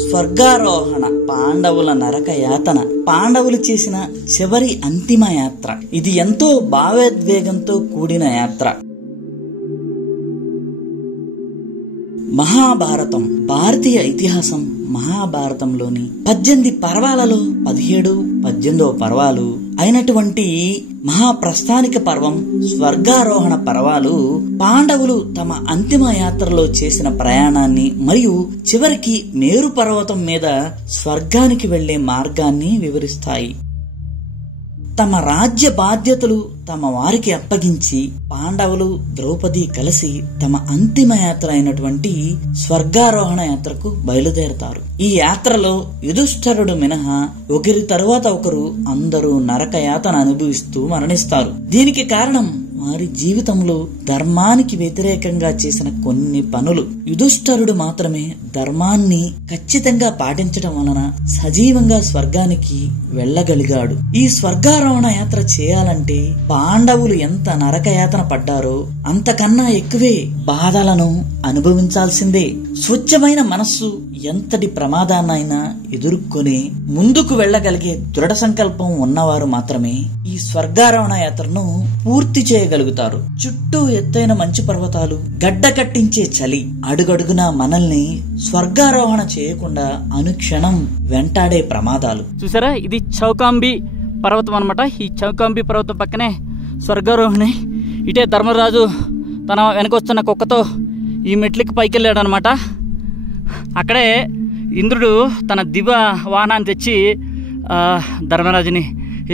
స్వర్గారోహణ, పాండవుల నరక యాతన, పాండవులు చేసిన చివరి అంతిమ యాత్ర. ఇది ఎంతో భావోద్వేగంతో కూడిన యాత్ర. మహాభారతం, భారతీయ ఇతిహాసం మహాభారతంలోని 18 పర్వాలలో 17, 18వ పర్వాలు అయినటువంటి మహాప్రస్థానిక పర్వం, స్వర్గారోహణ పర్వాలు పాండవులు తమ అంతిమ యాత్రలో చేసిన ప్రయాణాన్ని మరియు చివరికి మేరు పర్వతం మీద స్వర్గానికి వెళ్లే మార్గాన్ని వివరిస్తాయి. తమ రాజ్య బాధ్యతలు తమ వారికి అప్పగించి పాండవులు, ద్రౌపది కలిసి తమ అంతిమ యాత్ర అయినటువంటి స్వర్గారోహణ యాత్రకు బయలుదేరతారు. ఈ యాత్రలో యుధిష్ఠిరుడు మినహా ఒకరి తరువాత ఒకరు అందరూ నరక యాతన అనుభవిస్తూ మరణిస్తారు. దీనికి కారణం వారి జీవితంలో ధర్మానికి వ్యతిరేకంగా చేసిన కొన్ని పనులు. యుధిష్ఠిరుడు మాత్రమే ధర్మాన్ని ఖచ్చితంగా పాటించడం వలన సజీవంగా స్వర్గానికి వెళ్ళగలిగాడు. ఈ స్వర్గారోహణ యాత్ర చేయాలంటే పాండవులు ఎంత నరకయాతన పడ్డారో అంతకన్నా ఎక్కువే బాధలను అనుభవించాల్సిందే. స్వచ్ఛమైన మనస్సు ఎంతటి ప్రమాదాన్నైనా ఎదుర్కొని ముందుకు వెళ్ళగలిగే దృఢ సంకల్పం ఉన్నవారు మాత్రమే ఈ స్వర్గారోహణ యాత్రను పూర్తి చేయగలుగుతారు. చుట్టూ ఎత్తైన మంచు పర్వతాలు, గడ్డ కట్టించే చలి, అడుగడుగునా మనల్ని స్వర్గారోహణ చేయకుండా అనుక్షణం వెంటాడే ప్రమాదాలు. చూసారా, ఇది చౌకాంబి పర్వతం అనమాట. ఈ చౌకాంబి పర్వతం పక్కనే స్వర్గారోహణి. ఇటే ధర్మరాజు తన వెనకొస్తున్న కుక్కతో ఈ మెట్లకి పైకి వెళ్ళాడు అనమాట. అక్కడే ఇంద్రుడు తన దివ్య వాహనాన్ని తెచ్చి ధర్మరాజుని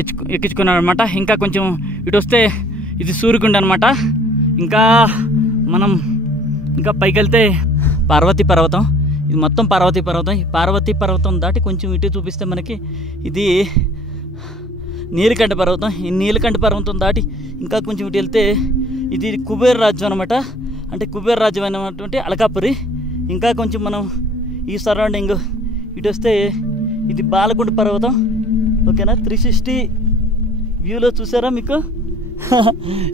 ఎక్కించుకున్నాడు అనమాట. ఇంకా కొంచెం ఇటు వస్తే ఇది సూర్యకుండ అనమాట. మనం పైకి వెళ్తే పార్వతీ పర్వతం. ఇది మొత్తం పార్వతీ పర్వతం. ఈ పార్వతీ పర్వతం దాటి కొంచెం ఇటు చూపిస్తే మనకి ఇది నీలకంఠ పర్వతం. ఈ నీలకంఠ పర్వతం దాటి ఇంకా కొంచెం ఇటు వెళ్తే ఇది కుబేర రాజ్యం అనమాట. అంటే కుబేర రాజ్యం అయినటువంటి అలకాపురి. ఇంకా కొంచెం మనం ఈ సరౌండింగ్ ఇటు వస్తే ఇది బాలకొండ పర్వతం. ఓకేనా, 360 వ్యూలో చూసారా మీకు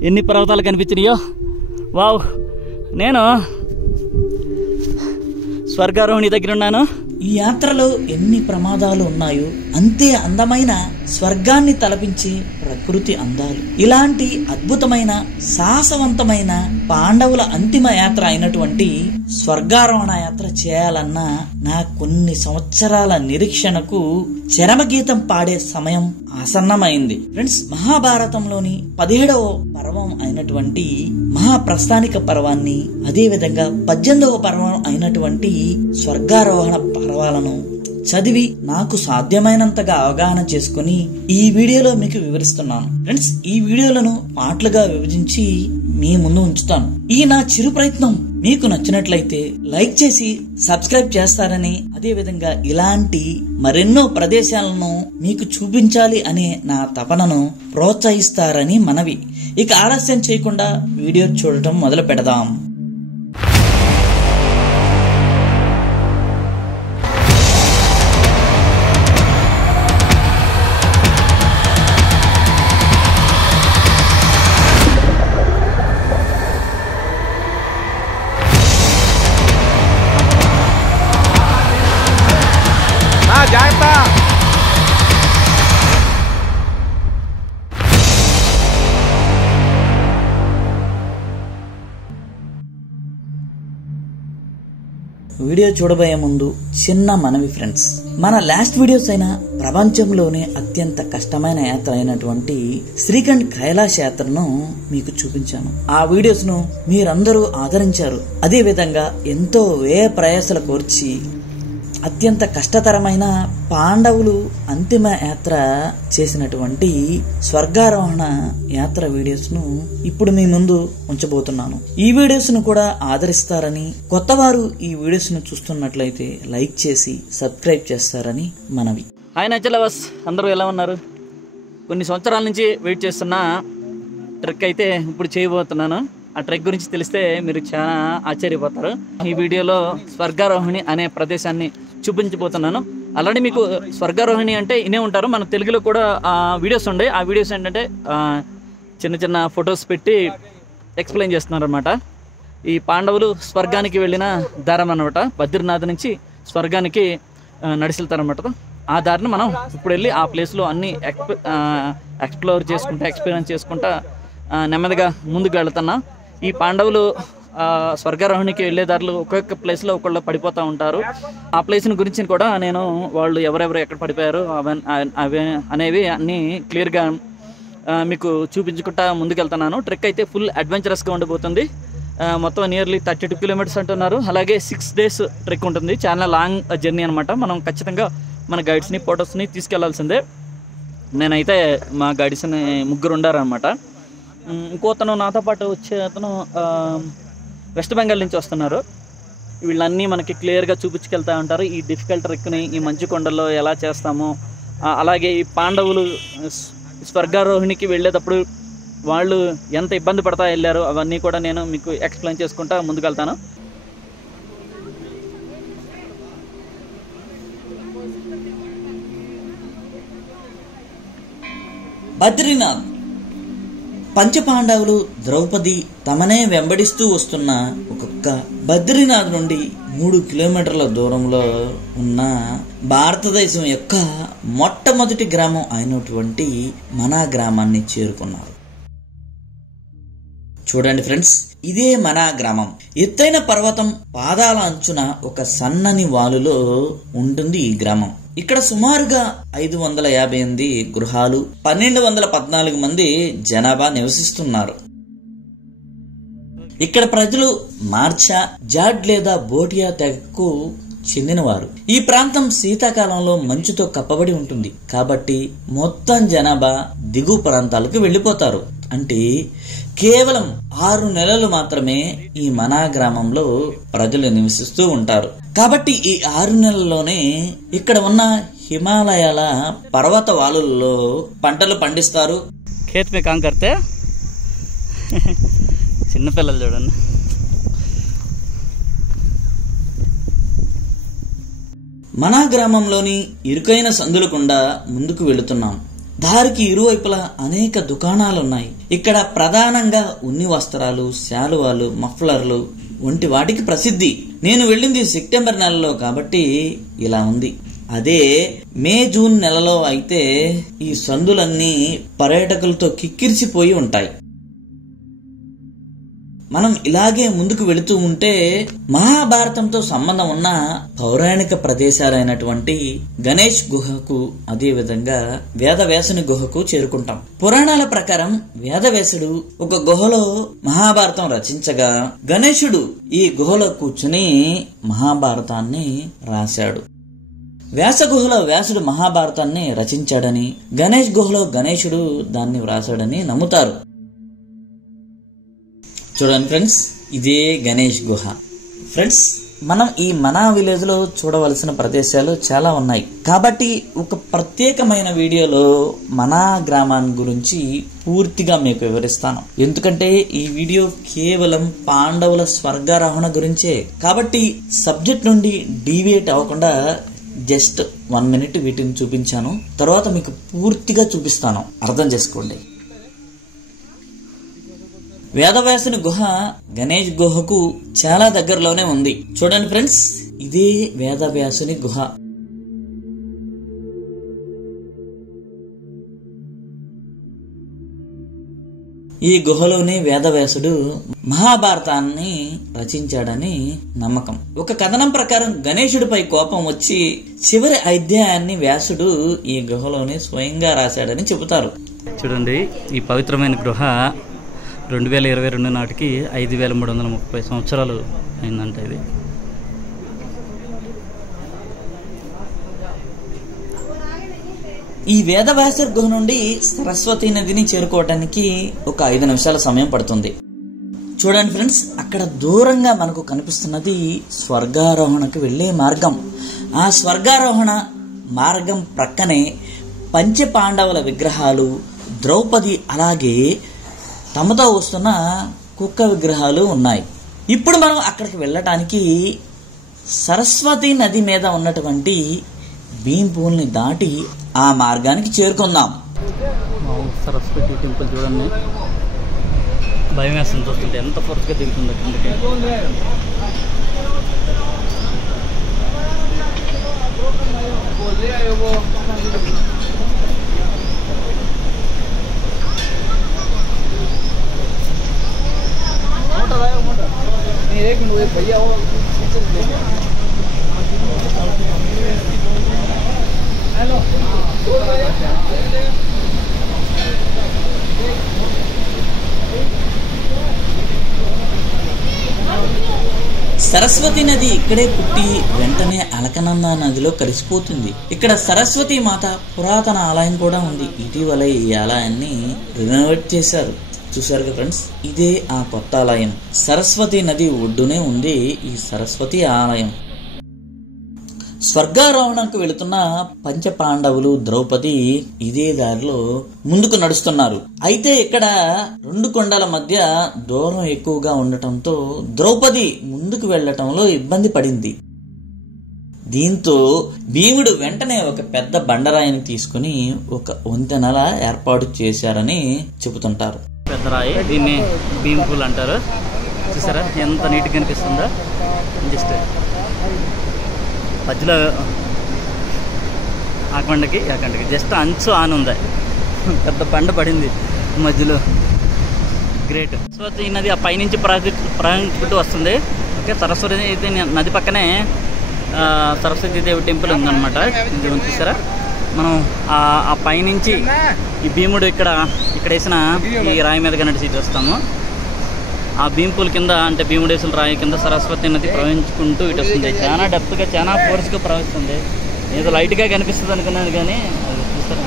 ఎన్ని పర్వతాలు కనిపించినాయో. వావ్, నేను స్వర్గారోహణి దగ్గర ఉన్నాను. ఈ యాత్రలో ఎన్ని ప్రమాదాలు ఉన్నాయో అంతే అందమైన స్వర్గాన్ని తలపించే ప్రకృతి అందాలు. ఇలాంటి అద్భుతమైన సాహసవంతమైన పాండవుల అంతిమ యాత్ర అయినటువంటి స్వర్గారోహణ యాత్ర చేయాలన్న నా కొన్ని సంవత్సరాల నిరీక్షణకు చరమగీతం పాడే సమయం ఆసన్నమైంది. ఫ్రెండ్స్, మహాభారతంలోని 17వ పర్వం అయినటువంటి మహాప్రస్థానిక పర్వాన్ని, అదే విధంగా 18వ పర్వం అయినటువంటి స్వర్గారోహణ పర్వాలను చదివి నాకు సాధ్యమైనంతగా అవగాహన చేసుకుని ఈ వీడియోలో మీకు వివరిస్తున్నాను. ఫ్రెండ్స్, ఈ వీడియోలను పాటలుగా విభజించి మీ ముందు ఉంచుతాను. ఈ నా చిరు ప్రయత్నం మీకు నచ్చినట్లయితే లైక్ చేసి సబ్స్క్రైబ్ చేస్తారని, అదే విధంగా ఇలాంటి మరెన్నో ప్రదేశాలను మీకు చూపించాలి అనే నా తపనను ప్రోత్సహిస్తారని మనవి. ఇక ఆలస్యం చేయకుండా వీడియో చూడటం మొదలు పెడదాం. వీడియో చూడబోయే ముందు చిన్న మనవి ఫ్రెండ్స్, మన లాస్ట్ వీడియోస్ అయిన ప్రపంచంలోనే అత్యంత కష్టమైన యాత్ర అయినటువంటి శ్రీఖండ్ కైలాష్ యాత్రను మీకు చూపించాను. ఆ వీడియోస్ ను మీరందరూ ఆదరించారు. అదే విధంగా ఎంతో వ్యయ ప్రయాసలు కోర్చి అత్యంత కష్టతరమైన పాండవులు అంతిమ యాత్ర చేసినటువంటి స్వర్గారోహణ యాత్ర వీడియోస్ ను ఇప్పుడు మీ ముందు ఉంచబోతున్నాను. ఈ వీడియోస్ ను కూడా ఆదరిస్తారని, కొత్తవారు ఈ వీడియోస్ ను చూస్తున్నట్లయితే లైక్ చేసి సబ్స్క్రైబ్ చేస్తారని మనవి. హాయ్ నచ్చలవస్, అందరూ ఎలా ఉన్నారు? కొన్ని సంవత్సరాల నుంచి వెయిట్ చేస్తున్న ట్రెక్ అయితే ఇప్పుడు చేయబోతున్నాను. ఆ ట్రెక్ గురించి తెలిస్తే మీరు చాలా ఆశ్చర్యపోతారు. ఈ వీడియోలో స్వర్గారోహిణి అనే ప్రదేశాన్ని చూపించబోతున్నాను. ఆల్రెడీ మీకు స్వర్గారోహిణి అంటే ఇనే ఉంటారు, మన తెలుగులో కూడా వీడియోస్ ఉండే. ఆ వీడియోస్ ఏంటంటే చిన్న చిన్న ఫొటోస్ పెట్టి ఎక్స్ప్లెయిన్ చేస్తున్నారు అనమాట. ఈ పాండవులు స్వర్గానికి వెళ్ళిన దారం అనమాట. బద్రీనాథ్ నుంచి స్వర్గానికి నడిచి వెళ్తారన్నమాట. ఆ దారిని మనం ఇప్పుడు వెళ్ళి ఆ ప్లేస్లో అన్నీ ఎక్స్ప్లోర్ చేసుకుంటా ఎక్స్పీరియన్స్ చేసుకుంటా నెమ్మదిగా ముందుకు వెళ్తున్నా. ఈ పాండవులు స్వర్గారోహణికి వెళ్ళే దారిలో ఒక్కొక్క ప్లేస్లో ఒకళ్ళు పడిపోతూ ఉంటారు. ఆ ప్లేస్ని గురించి కూడా నేను వాళ్ళు ఎవరెవరు ఎక్కడ పడిపోయారు అవి అనేవి అన్నీ క్లియర్గా మీకు చూపించుకుంటా ముందుకెళ్తున్నాను. ట్రెక్ అయితే ఫుల్ అడ్వెంచరస్గా ఉండబోతుంది. మొత్తం నియర్లీ 32 కిలోమీటర్స్ అంటున్నారు. అలాగే 6 days ట్రెక్ ఉంటుంది. చాలా లాంగ్ జర్నీ అనమాట. మనం ఖచ్చితంగా మన గైడ్స్ని ఫొటోస్ని తీసుకెళ్లాల్సిందే. నేనైతే మా గైడ్స్ని 3 ఉండారనమాట. ఇంకోతను నాతో పాటు వచ్చే అతను వెస్ట్ బెంగాల్ నుంచి వస్తున్నారు. వీళ్ళన్నీ మనకి క్లియర్గా చూపించుకెళ్తూ ఉంటారు. ఈ డిఫికల్ట్ ట్రెక్ని ఈ మంచు కొండల్లో ఎలా చేస్తామో, అలాగే ఈ పాండవులు స్వర్గారోహిణికి వెళ్ళేటప్పుడు వాళ్ళు ఎంత ఇబ్బంది పడతా వెళ్ళారో అవన్నీ కూడా నేను మీకు ఎక్స్ప్లెయిన్ చేసుకుంటా ముందుకెళ్తాను. బద్రీనాథ్. పంచపాండవులు ద్రౌపది తమనే వెంబడిస్తూ వస్తున్న ఒక్కొక్క బద్రీనాథ్ నుండి 3 కిలోమీటర్ల దూరంలో ఉన్న భారతదేశం యొక్క మొట్టమొదటి గ్రామం అయినటువంటి మనా గ్రామాన్ని చేరుకున్నారు. చూడండి ఫ్రెండ్స్, ఇదే మనా గ్రామం. ఎత్తైన పర్వతం పాదాల అంచున ఒక సన్నని వాలులో ఉంటుంది ఈ గ్రామం. ఇక్కడ సుమారుగా 558 గృహాలు, 1214 మంది జనాభా నివసిస్తున్నారు. ఇక్కడ ప్రజలు మార్చా, జాడ్ లేదా బోటియా తెగకు చెందినవారు. ఈ ప్రాంతం శీతాకాలంలో మంచుతో కప్పబడి ఉంటుంది కాబట్టి మొత్తం జనాభా దిగువ ప్రాంతాలకు వెళ్లిపోతారు. అంటే కేవలం 6 నెలలు మాత్రమే ఈ మనా గ్రామంలో ప్రజలు నివసిస్తూ ఉంటారు. కాబట్టి ఈ 6 నెలల్లోనే ఇక్కడ ఉన్న హిమాలయాల పర్వత వాలుల్లో పంటలు పండిస్తారు. ఖేత్ మే కామ్ కర్తే చిన్నపిల్లలు చూడండి. మనా గ్రామంలోని ఇరుకైన సందుల గుండా ముందుకు వెళుతున్నాం. దారికి ఇరువైపులా అనేక దుకాణాలున్నాయి. ఇక్కడ ప్రధానంగా ఉన్ని వస్త్రాలు, శాలువాలు, మఫ్లర్లు వంటి వాటికి ప్రసిద్ధి. నేను వెళ్ళింది సెప్టెంబర్ నెలలో కాబట్టి ఇలా ఉంది. అదే మే జూన్ నెలలో అయితే ఈ సందులన్నీ పర్యాటకులతో కిక్కిరిసిపోయి ఉంటాయి. మనం ఇలాగే ముందుకు వెళుతూ ఉంటే మహాభారతంతో సంబంధం ఉన్న పౌరాణిక ప్రదేశాలైనటువంటి గణేష్ గుహకు, అదే విధంగా వేదవ్యాసుని గుహకు చేరుకుంటాం. పురాణాల ప్రకారం వేదవ్యాసుడు ఒక గుహలో మహాభారతం రచించగా గణేశుడు ఈ గుహలో కూర్చుని మహాభారతాన్ని రాశాడు. వ్యాస గుహలో వ్యాసుడు మహాభారతాన్ని రచించాడని, గణేష్ గుహలో గణేశుడు దాన్ని వ్రాసాడని నమ్ముతారు. చూడండి ఫ్రెండ్స్, ఇదే గణేష్ గుహ. ఫ్రెండ్స్, మనం ఈ మనా విలేజ్ లో చూడవలసిన ప్రదేశాలు చాలా ఉన్నాయి కాబట్టి ఒక ప్రత్యేకమైన వీడియోలో మనా గ్రామాన్ని గురించి పూర్తిగా మీకు వివరిస్తాను. ఎందుకంటే ఈ వీడియో కేవలం పాండవుల స్వర్గారోహణ గురించే కాబట్టి సబ్జెక్ట్ నుండి డీవియేట్ అవ్వకుండా జస్ట్ 1 minute వీటిని చూపించాను. తర్వాత మీకు పూర్తిగా చూపిస్తాను, అర్థం చేసుకోండి. వేదవ్యాసుని గుహ గణేష్ గుహకు చాలా దగ్గరలోనే ఉంది. చూడండి ఫ్రెండ్స్, ఇదే వేదవ్యాసుని గుహ. ఈ గుహలోనే వేదవ్యాసుడు మహాభారతాన్ని రచించాడని నమ్మకం. ఒక కథనం ప్రకారం గణేశుడిపై కోపం వచ్చి చివరి అధ్యాయాన్ని వ్యాసుడు ఈ గుహలోనే స్వయంగా రాశాడని చెబుతారు. చూడండి, ఈ పవిత్రమైన గుహ 2022 నాటికి 5330 సంవత్సరాలు అయిందంట. ఇది ఈ వేదవ్యాస గుహ నుండి సరస్వతి నదిని చేరుకోవడానికి ఒక 5 నిమిషాల సమయం పడుతుంది. చూడండి ఫ్రెండ్స్, అక్కడ దూరంగా మనకు కనిపిస్తున్నది స్వర్గారోహణకు వెళ్లే మార్గం. ఆ స్వర్గారోహణ మార్గం ప్రక్కనే పంచపాండవుల విగ్రహాలు, ద్రౌపది, అలాగే తమతో వస్తున్న కుక్క విగ్రహాలు ఉన్నాయి. ఇప్పుడు మనం అక్కడికి వెళ్ళటానికి సరస్వతి నది మీద ఉన్నటువంటి భీంపూల్ని దాటి ఆ మార్గానికి చేరుకుందాం. సరస్వతి టెంపుల్ చూడండి, భయం వేస్తుంది చూస్తుంటే. ఎంత ఫోర్స్గా దిగుతుంది కిందకి. సరస్వతి నది ఇక్కడే పుట్టి వెంటనే అలకనంద నదిలో కలిసిపోతుంది. ఇక్కడ సరస్వతి మాత పురాతన ఆలయం కూడా ఉంది. ఇటీవల ఈ ఆలయాన్ని రెనోవేట్ చేశారు. చూసారుగా ఫ్రెండ్స్, ఇదే ఆ కొత్త ఆలయం. సరస్వతి నది ఒడ్డునే ఉంది ఈ సరస్వతి ఆలయం. స్వర్గారోహణకు వెళుతున్న పంచ పాండవులు, ద్రౌపది ఇదే దారిలో ముందుకు నడుస్తున్నారు. అయితే ఇక్కడ 2 కొండల మధ్య దూరం ఎక్కువగా ఉండటంతో ద్రౌపది ముందుకు వెళ్లటంలో ఇబ్బంది పడింది. దీంతో భీముడు వెంటనే ఒక పెద్ద బండరాయిని తీసుకుని ఒక వంతెనలా ఏర్పాటు చేశారని చెబుతుంటారు. పెద్ద రాయి, దీన్ని భీంపూల్ అంటారు. చూసారా ఎంత నీట్గా కనిపిస్తుందో. జస్ట్ మధ్యలో ఆ కొండకి జస్ట్ అంచు ఆనుంది, పెద్ద బండ పడింది మధ్యలో. గ్రేట్. సరస్వతి నది ఆ పైనుంచి ప్రవహించుకుంటూ వస్తుంది. ఓకే, సరస్వతి నది పక్కనే సరస్వతి దేవి టెంపుల్ ఉందన్నమాట. ఇది చూసారా, మనం ఆ పైనుంచి ఈ భీముడు ఇక్కడ వేసిన ఈ రాయి మీదగా నడిచి వస్తాము. ఆ భీంపూల్ కింద, అంటే భీముడేశ్వర రాయి కింద సరస్వతి నది ప్రవహించుకుంటూ ఇటు వస్తుంది. చాలా డెప్త్గా, చాలా ఫోర్స్గా ప్రవహిస్తుంది. ఏదో లైట్గా కనిపిస్తుంది అనుకున్నాను, కానీ చూస్తారా.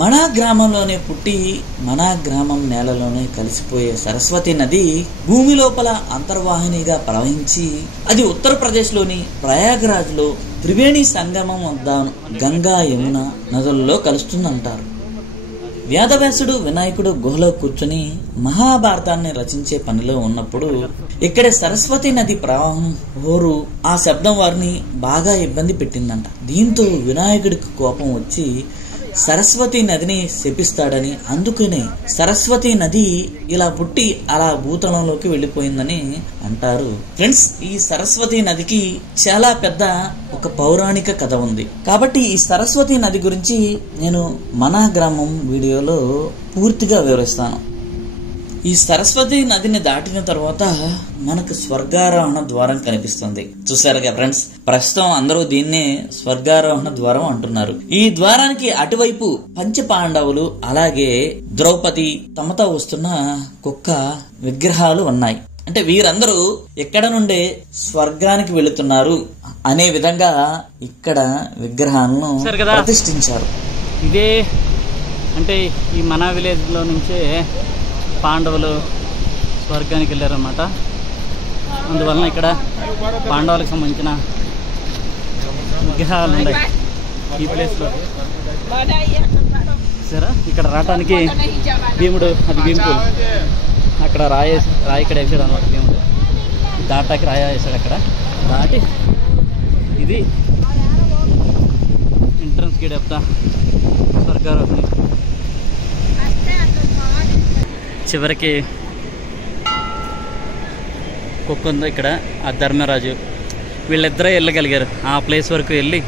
మనా గ్రామంలోనే పుట్టి మనా గ్రామం నేలలోనే కలిసిపోయే సరస్వతి నది భూమి లోపల అంతర్వాహినిగా ప్రవహించి అది ఉత్తరప్రదేశ్లోని ప్రయాగరాజ్లో త్రివేణి సంగమం వద్ద గంగా, యమున నదుల్లో కలుస్తుందంటారు. వేదవ్యాసుడు వినాయకుడు గుహలో కూర్చుని మహాభారతాన్ని రచించే పనిలో ఉన్నప్పుడు ఇక్కడే సరస్వతి నది ప్రవాహం హోరు ఆ శబ్దం వారిని బాగా ఇబ్బంది పెట్టిందంట. దీంతో వినాయకుడికి కోపం వచ్చి సరస్వతి నదిని శపిస్తాడని, అందుకనే సరస్వతి నది ఇలా పుట్టి అలా భూతలంలోకి వెళ్ళిపోయిందని అంటారు. ఫ్రెండ్స్, ఈ సరస్వతి నదికి చాలా పెద్ద ఒక పౌరాణిక కథ ఉంది. కాబట్టి ఈ సరస్వతి నది గురించి నేను మనా గ్రామం వీడియోలో పూర్తిగా వివరిస్తాను. ఈ సరస్వతి నదిని దాటిన తర్వాత మనకు స్వర్గారోహణ ద్వారం కనిపిస్తుంది. చూసారుగా ఫ్రెండ్స్, ప్రస్తుతం అందరూ దీన్నే స్వర్గారోహణ ద్వారం అంటున్నారు. ఈ ద్వారానికి అటువైపు పంచ పాండవులు అలాగే ద్రౌపది తమతో వస్తున్న కుక్క విగ్రహాలు ఉన్నాయి. అంటే వీరందరూ ఎక్కడ నుండే స్వర్గానికి వెళుతున్నారు అనే విధంగా ఇక్కడ విగ్రహాలను ప్రతిష్ఠించారు. ఇదే అంటే ఈ మనా విలేజ్ లో నుంచే పాండవులు స్వర్గానికి వెళ్ళారన్నమాట. అందువలన ఇక్కడ పాండవులకు సంబంధించిన విగ్రహాలు ఉన్నాయి ఈ ప్లేస్లో. సరే, ఇక్కడ రావటానికి భీముడు, అది భీముడు అక్కడ రాయి ఇక్కడ వేసాడు అనమాట. భీముడు దాటాకి రాయి వేసాడు. అక్కడ దాటి ఇది ఎంట్రన్స్ గేట్ చెప్తా స్వర్గారోహణ. చివరికి కుక్క ఉందో ఇక్కడ, ఆ ధర్మరాజు, వీళ్ళిద్దరే వెళ్ళగలిగారు. ఆ ప్లేస్ వరకు వెళ్ళి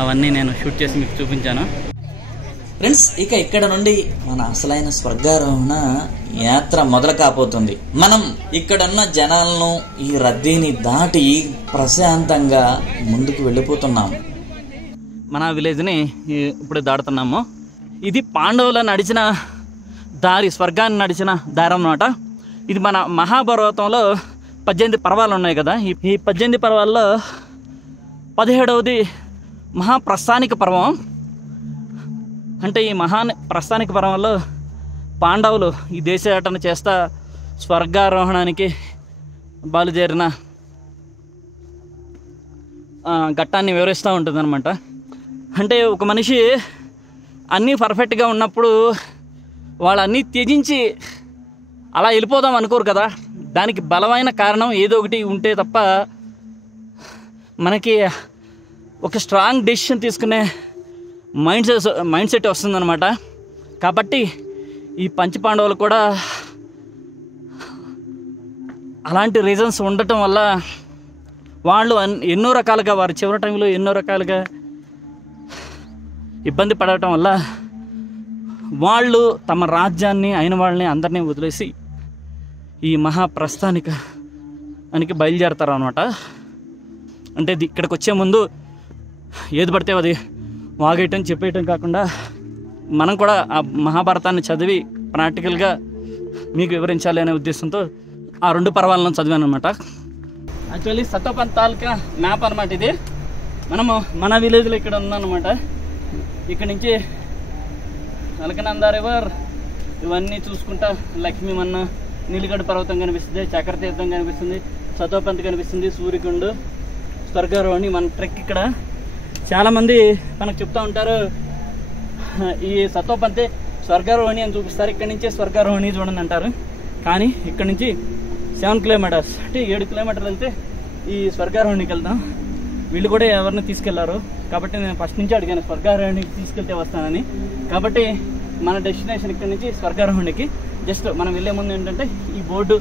అవన్నీ నేను షూట్ చేసి మీకు చూపించాను. ఫ్రెండ్స్, ఇక ఇక్కడ నుండి మన అసలైన స్వర్గారోహణ యాత్ర మొదలు కాబోతుంది. మనం ఇక్కడున్న జనాలను, ఈ రద్దీని దాటి ప్రశాంతంగా ముందుకు వెళ్ళిపోతున్నాము. మన విలేజ్ని ఇప్పుడు దాడుతున్నాము. ఇది పాండవుల నడిచిన దారి, స్వర్గాన్ని నడిచిన దారి అన్నమాట. ఇది మన మహాభారతంలో 18 పర్వాలు ఉన్నాయి కదా. ఈ 18 పర్వాల్లో 17వది మహాప్రస్థానిక పర్వం. అంటే ఈ ప్రస్థానిక పర్వంలో పాండవులు ఈ దేశాటన చేస్తా స్వర్గారోహణానికి బయలుదేరిన ఘట్టాన్ని వివరిస్తూ ఉంటుంది అనమాట. అంటే ఒక మనిషి అన్నీ పర్ఫెక్ట్గా ఉన్నప్పుడు వాళ్ళు అన్నీ త్యజించి అలా వెళ్ళిపోదాం అనుకోరు కదా. దానికి బలమైన కారణం ఏదో ఒకటి ఉంటే తప్ప మనకి ఒక స్ట్రాంగ్ డెసిషన్ తీసుకునే మైండ్ సెట్ వస్తుందన్నమాట. కాబట్టి ఈ పంచపాండవులు కూడా అలాంటి రీజన్స్ ఉండటం వల్ల వాళ్ళు ఎన్నో రకాలుగా, వారి చివరి టైంలో ఎన్నో రకాలుగా ఇబ్బంది పడటం వల్ల వాళ్ళు తమ రాజ్యాన్ని, అయిన వాళ్ళని అందరినీ వదిలేసి ఈ మహాప్రస్థానికి బయలుదేరతారు అనమాట. అంటే ఇక్కడికి వచ్చే ముందు ఏది పడితే అది వాగేయటం, చెప్పేయటం కాకుండా మనం కూడా ఆ మహాభారతాన్ని చదివి ప్రాక్టికల్గా మీకు వివరించాలి అనే ఉద్దేశంతో ఆ 2 పర్వాలను చదివాను అనమాట. యాక్చువల్లీ సతోపంత్ తాలూకా మ్యాప్ అనమాట ఇది. మనము మన విలేజ్లో ఇక్కడ ఉందన్నమాట. ఇక్కడ నుంచి అలకనంద రివర్ ఇవన్నీ చూసుకుంటా లక్ష్మీ మన్న, నీలగఢ పర్వతం కనిపిస్తుంది, చక్రతీర్థం కనిపిస్తుంది, సతోపంత్ కనిపిస్తుంది, సూర్యకుండు, స్వర్గారోహణి. మన ట్రెక్ ఇక్కడ చాలామంది మనకు చెప్తూ ఉంటారు ఈ సతోపంతే స్వర్గారోహణి అని చూపిస్తారు, ఇక్కడ నుంచే స్వర్గారోహణి చూడండి అంటారు. కానీ ఇక్కడ నుంచి 7 కిలోమీటర్స్ అంటే 7 కిలోమీటర్లు వెళ్తే ఈ స్వర్గారోహణికి వెళ్దాం. వీళ్ళు కూడా ఎవరిని తీసుకెళ్లారు కాబట్టి నేను ఫస్ట్ నుంచి అడిగాను స్వర్గారోహణికి తీసుకెళ్తే వస్తానని. కాబట్టి మన డెస్టినేషన్ ఇక్కడ నుంచి స్వర్గారోహణికి జస్ట్ మనం వెళ్ళే ముందు ఏంటంటే ఈ బోర్డు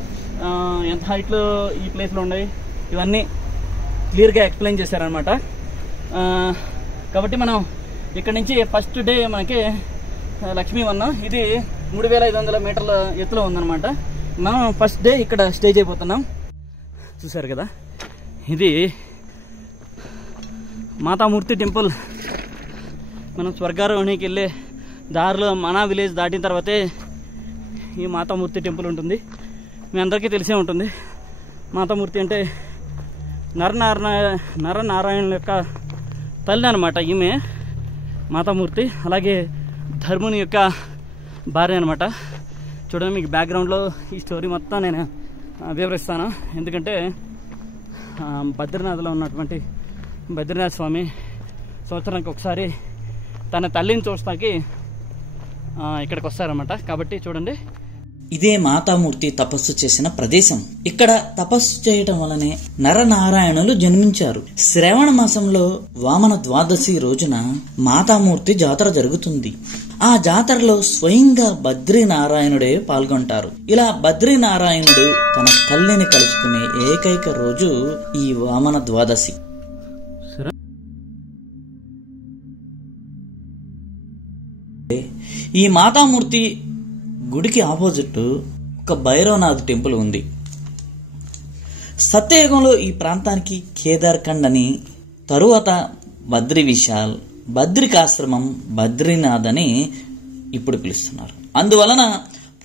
ఎంత హైట్లో ఈ ప్లేస్లో ఉన్నాయి ఇవన్నీ క్లియర్గా ఎక్స్ప్లెయిన్ చేశారనమాట. కాబట్టి మనం ఇక్కడ నుంచి ఫస్ట్ డే మనకి లక్ష్మీ వన్ ఇది 3500 మీటర్ల ఎత్తులో ఉందన్నమాట. మనం ఫస్ట్ డే ఇక్కడ స్టే అయిపోతున్నాం. చూసారు కదా, ఇది మాతామూర్తి టెంపుల్. మనం స్వర్గారోహణికి వెళ్ళే దారిలో మన విలేజ్ దాటిన తర్వాతే ఈ మాతామూర్తి టెంపుల్ ఉంటుంది. మీ అందరికీ తెలిసే ఉంటుంది. మాతామూర్తి అంటే నరనారాయణుల యొక్క తల్లి అనమాట ఈమె మాతామూర్తి. అలాగే ధర్ముని యొక్క భార్య అనమాట. చూడండి, మీకు బ్యాక్గ్రౌండ్లో ఈ స్టోరీ మొత్తం నేను వివరిస్తాను. ఎందుకంటే బద్రీనాథ్లో ఉన్నటువంటి బద్రీనాథ్ స్వామి సంవత్సరానికి ఒకసారి తన తల్లిని చూస్తాకి ఇక్కడికి వస్తారన్నమాట. కాబట్టి చూడండి, ఇదే మాతామూర్తి తపస్సు చేసిన ప్రదేశం. ఇక్కడ తపస్సు చేయటం వలనే నరనారాయణులు జన్మించారు. శ్రావణ మాసంలో వామన ద్వాదశి రోజున మాతామూర్తి జాతర జరుగుతుంది. ఆ జాతరలో స్వయంగా బద్రీనారాయణుడే పాల్గొంటారు. ఇలా బద్రీనారాయణుడు తన తల్లిని కలుసుకునే ఏకైక రోజు ఈ వామన ద్వాదశి. ఈ మాతామూర్తి గుడికి ఆపోజిట్ ఒక భైరవనాథ్ టెంపుల్ ఉంది. సత్యయుగంలో ఈ ప్రాంతానికి కేదార్ఖండ్ అని, తరువాత బద్రి విశాల్, బద్రికాశ్రమం, బద్రీనాథ్ అని ఇప్పుడు పిలుస్తున్నారు. అందువలన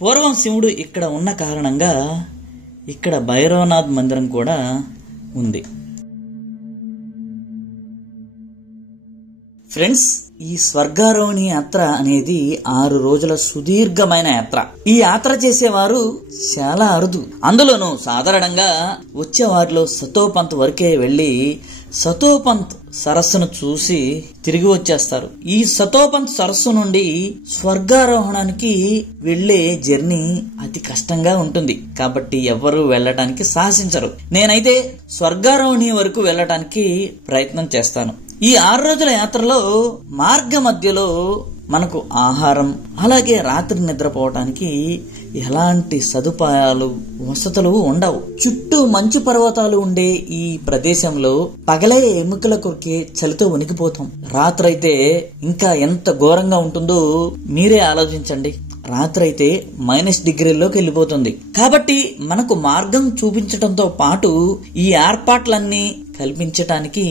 పూర్వం శివుడు ఇక్కడ ఉన్న కారణంగా ఇక్కడ భైరవనాథ్ మందిరం కూడా ఉంది. ఫ్రెండ్స్, ఈ స్వర్గారోహణి యాత్ర అనేది 6 రోజుల సుదీర్ఘమైన యాత్ర. ఈ యాత్ర చేసేవారు చాలా అరుదు. అందులోనూ సాధారణంగా వచ్చేవారిలో సతోపంత్ వరకే వెళ్లి సతోపంత్ సరస్సును చూసి తిరిగి వచ్చేస్తారు. ఈ సతోపంత్ సరస్సు నుండి స్వర్గారోహణానికి వెళ్లే జర్నీ అతి కష్టంగా ఉంటుంది. కాబట్టి ఎవరు వెళ్ళటానికి సాహసించరు. నేనైతే స్వర్గారోహణి వరకు వెళ్ళటానికి ప్రయత్నం చేస్తాను. ఈ 6 రోజుల యాత్రలో మార్గ మధ్యలో మనకు ఆహారం, అలాగే రాత్రి నిద్రపోవటానికి ఎలాంటి సదుపాయాలు, వసతులు ఉండవు. చుట్టూ మంచు పర్వతాలు ఉండే ఈ ప్రదేశంలో పగలే ఎముకల కొరికే చలితో వణికిపోతాం. రాత్రి అయితే ఇంకా ఎంత ఘోరంగా ఉంటుందో మీరే ఆలోచించండి. రాత్రి అయితే -డిగ్రీల్లోకి వెళ్ళిపోతుంది. కాబట్టి మనకు మార్గం చూపించడంతో పాటు ఈ ఏర్పాట్లన్నీ కల్పించటానికి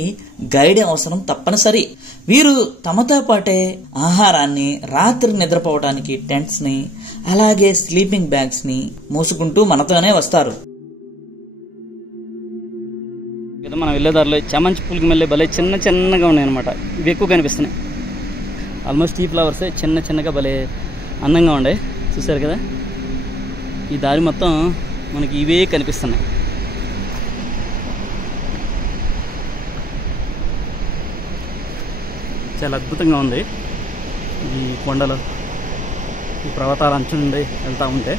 గైడ్ అవసరం తప్పనిసరి. వీరు తమతో పాటే ఆహారాన్ని, రాత్రి నిద్రపోవటానికి టెంట్స్ ని, అలాగే స్లీపింగ్ బ్యాగ్స్ ని మోసుకుంటూ మనతోనే వస్తారు. మనం వెళ్ళేదారిలో చామంతి పూలకి మళ్ళీ భలే చిన్నగా ఉన్నాయి అనమాట. ఇవి ఎక్కువ కనిపిస్తున్నాయి. ఆల్మోస్ట్ ఈ ఫ్లవర్సే చిన్నగా భలే అందంగా ఉండే. చూసారు కదా, ఈ దారి మొత్తం మనకి ఇవే కనిపిస్తున్నాయి. చాలా అద్భుతంగా ఉంది. ఈ కొండలు, ఈ పర్వతాల అంచు నుండి వెళ్తూ ఉంటే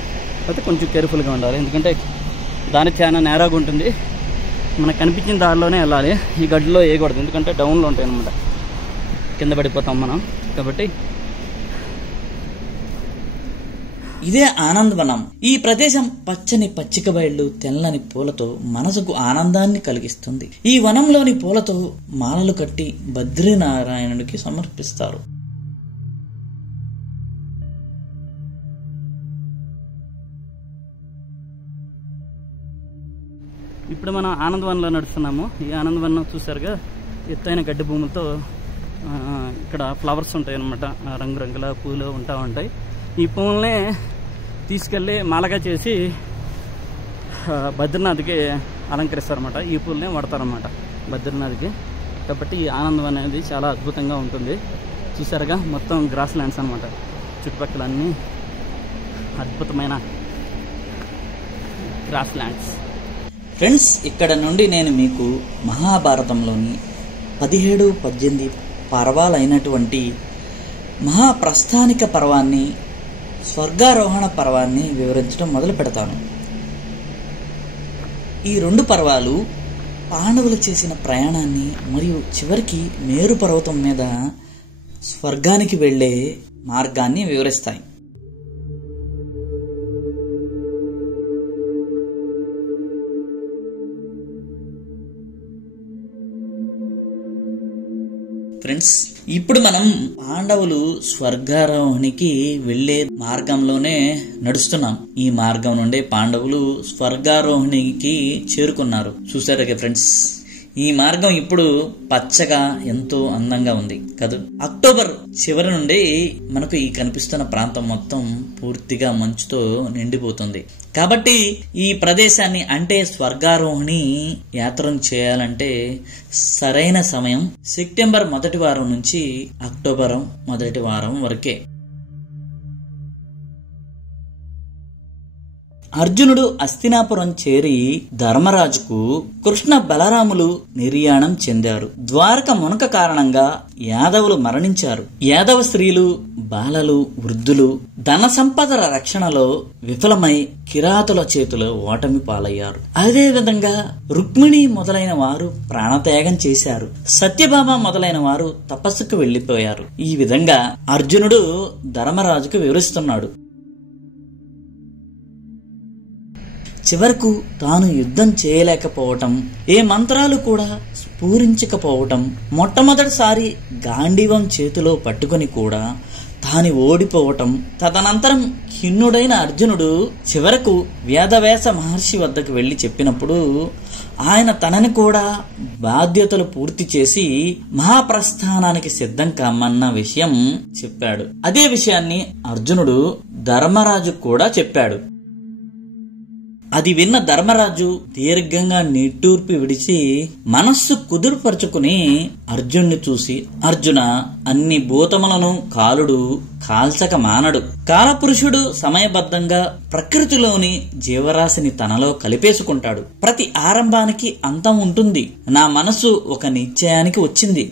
అయితే కొంచెం కేర్ఫుల్గా ఉండాలి. ఎందుకంటే దారి చాలా నేరాగా ఉంటుంది. మనకు కనిపించిన దారిలోనే వెళ్ళాలి. ఈ గడ్డలో వేయకూడదు, ఎందుకంటే డౌన్లో ఉంటాయి అన్నమాట. కింద పడిపోతాం మనం. కాబట్టి ఇదే ఆనందవనం. ఈ ప్రదేశం పచ్చని పచ్చిక బయళ్ళు, తెల్లని పూలతో మనసుకు ఆనందాన్ని కలిగిస్తుంది. ఈ వనంలోని పూలతో మాలలు కట్టి బద్రీనారాయణుడికి సమర్పిస్తారు. ఇప్పుడు మనం ఆనందవనంలో నడుస్తున్నాము. ఈ ఆనందవనం చూసారుగా, ఎత్తైన గడ్డి భూములతో ఇక్కడ ఫ్లవర్స్ ఉంటాయి అన్నమాట. రంగురంగుల పూలు ఉంటాయి. ఈ పువ్వులనే తీసుకెళ్ళి మాలగా చేసి బద్రీనాథ్కి అలంకరిస్తారన్నమాట. ఈ పూలనే వాడతారన్నమాట బద్రీనాథ్కి. కాబట్టి ఈ ఆనందం అనేది చాలా అద్భుతంగా ఉంటుంది. చూసారుగా మొత్తం గ్రాస్ ల్యాండ్స్ అనమాట, చుట్టుపక్కల అన్నీ అద్భుతమైన గ్రాస్ ల్యాండ్స్. ఫ్రెండ్స్, ఇక్కడ నుండి నేను మీకు మహాభారతంలోని 17-18 పర్వాలైనటువంటి మహాప్రస్థానిక పర్వాన్ని, స్వర్గారోహణ పర్వాన్ని వివరించడం మొదలు పెడతాను. ఈ 2 పర్వాలు పాండవులు చేసిన ప్రయాణాన్ని మరియు చివరికి మేరు పర్వతం మీద స్వర్గానికి వెళ్ళే మార్గాన్ని వివరిస్తాయి. ఫ్రెండ్స్, ఇప్పుడు మనం పాండవులు స్వర్గారోహణికి వెళ్లే మార్గంలోనే నడుస్తున్నాం. ఈ మార్గం నుండే పాండవులు స్వర్గారోహణికి చేరుకున్నారు. చూసారు ఫ్రెండ్స్, ఈ మార్గం ఇప్పుడు పచ్చగా ఎంతో అందంగా ఉంది కదా. అక్టోబర్ చివరి నుండి మనకు ఈ కనిపిస్తున్న ప్రాంతం మొత్తం పూర్తిగా మంచుతో నిండిపోతుంది. కాబట్టి ఈ ప్రదేశాన్ని, అంటే స్వర్గారోహణి యాత్రను చేయాలంటే సరైన సమయం సెప్టెంబర్ మొదటి వారం నుంచి అక్టోబర్ మొదటి వారం వరకే. అర్జునుడు అస్తినాపురం చేరి ధర్మరాజుకు కృష్ణ బలరాములు నిర్యాణం చెందారు. ద్వారక మునక కారణంగా యాదవులు మరణించారు. యాదవ స్త్రీలు, బాలలు, వృద్ధులు ధన సంపదల రక్షణలో విఫలమై కిరాతుల చేతిలో ఓటమి పాలయ్యారు. అదేవిధంగా రుక్మిణి మొదలైన వారు ప్రాణత్యాగం చేశారు. సత్యభామ మొదలైన వారు తపస్సుకు వెళ్లిపోయారు. ఈ విధంగా అర్జునుడు ధర్మరాజుకు వివరిస్తున్నాడు. చివరకు తాను యుద్ధం చేయలేకపోవటం, ఏ మంత్రాలు కూడా స్ఫూరించకపోవటం, మొట్టమొదటిసారి గాంధీవం చేతిలో పట్టుకుని కూడా తాను ఓడిపోవటం, తదనంతరం ఖిన్నుడైన అర్జునుడు చివరకు వేదవ్యాస మహర్షి వద్దకు వెళ్లి చెప్పినప్పుడు ఆయన తనని కూడా బాధ్యతలు పూర్తి చేసి మహాప్రస్థానానికి సిద్ధం కామన్న విషయం చెప్పాడు. అదే విషయాన్ని అర్జునుడు ధర్మరాజు కూడా చెప్పాడు. అది విన్న ధర్మరాజు దీర్ఘంగా నిట్టూర్పి విడిచి మనస్సు కుదురుపరుచుకుని అర్జున్ని చూసి, అర్జున, అన్ని భూతములను కాలుడు కాల్చక మానడు. కాలపురుషుడు సమయబద్ధంగా ప్రకృతిలోని జీవరాశిని తనలో కలిపేసుకుంటాడు. ప్రతి ఆరంభానికి అంతం ఉంటుంది. నా మనసు ఒక నిశ్చయానికి వచ్చింది.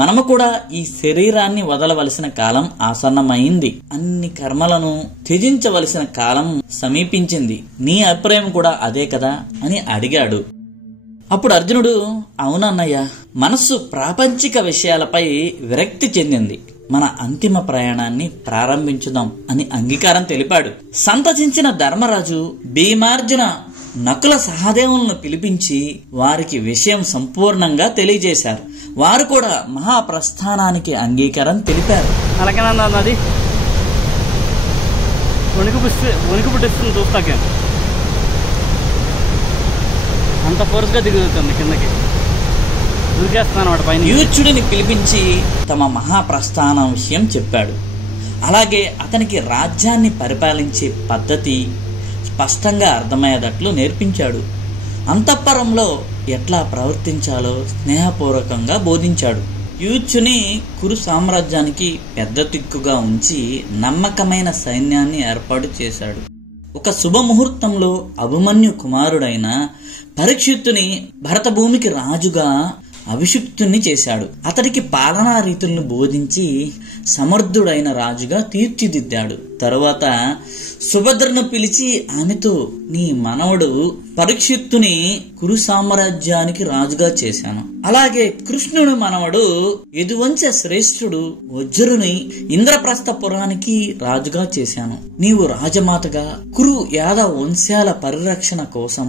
మనము కూడా ఈ శరీరాన్ని వదలవలసిన కాలం ఆసన్నమైంది. అన్ని కర్మలను త్యజించవలసిన కాలం సమీపించింది. నీ అభిప్రాయం కూడా అదే కదా అని అడిగాడు. అప్పుడు అర్జునుడు, అవునన్నయ్య, మనస్సు ప్రాపంచిక విషయాలపై విరక్తి చెందింది. మన అంతిమ ప్రయాణాన్ని ప్రారంభించుదాం అని అంగీకారం తెలిపాడు. సంతసించిన ధర్మరాజు భీమార్జున, నకుల సహదేవులను పిలిపించి వారికి విషయం సంపూర్ణంగా తెలియజేశారు. వారు కూడా మహాప్రస్థానానికి అంగీకారం తెలిపారు. అలాగేనన్నది వణుకు పుట్టిస్తుంది చూస్తాకే, అంత ఫోర్స్గా దిగుతుంది కిందకి, దూకేస్తాను వాటి పైన. యూచుడిని పిలిపించి తమ మహాప్రస్థానం విషయం చెప్పాడు. అలాగే అతనికి రాజ్యాన్ని పరిపాలించే పద్ధతి స్పష్టంగా అర్థమయ్యేటట్లు నేర్పించాడు. అంతఃపురంలో ఎట్లా ప్రవర్తించాలో స్నేహపూర్వకంగా బోధించాడు. యూచుని కురు సామ్రాజ్యానికి పెద్ద దిక్కుగా ఉంచి నమ్మకమైన సైన్యాన్ని ఏర్పాటు చేశాడు. ఒక శుభముహూర్తంలో అభిమన్యు కుమారుడైన పరీక్షిత్తుని భరత భూమికి రాజుగా అభిషిక్తుని చేశాడు. అతడికి పాలనా రీతులను బోధించి సమర్థుడైన రాజుగా తీర్చిదిద్దాడు. తరువాత సుభద్రను పిలిచి ఆమెతో, నీ మనవడు పరీక్షిత్తుని కురు సామ్రాజ్యానికి రాజుగా చేశాను. అలాగే కృష్ణుని మనవడు యదువంశ శ్రేష్ఠుడు వజ్రుని ఇంద్రప్రస్థపురానికి రాజుగా చేశాను. నీవు రాజమాతగా కురు యాదవ వంశాల పరిరక్షణ కోసం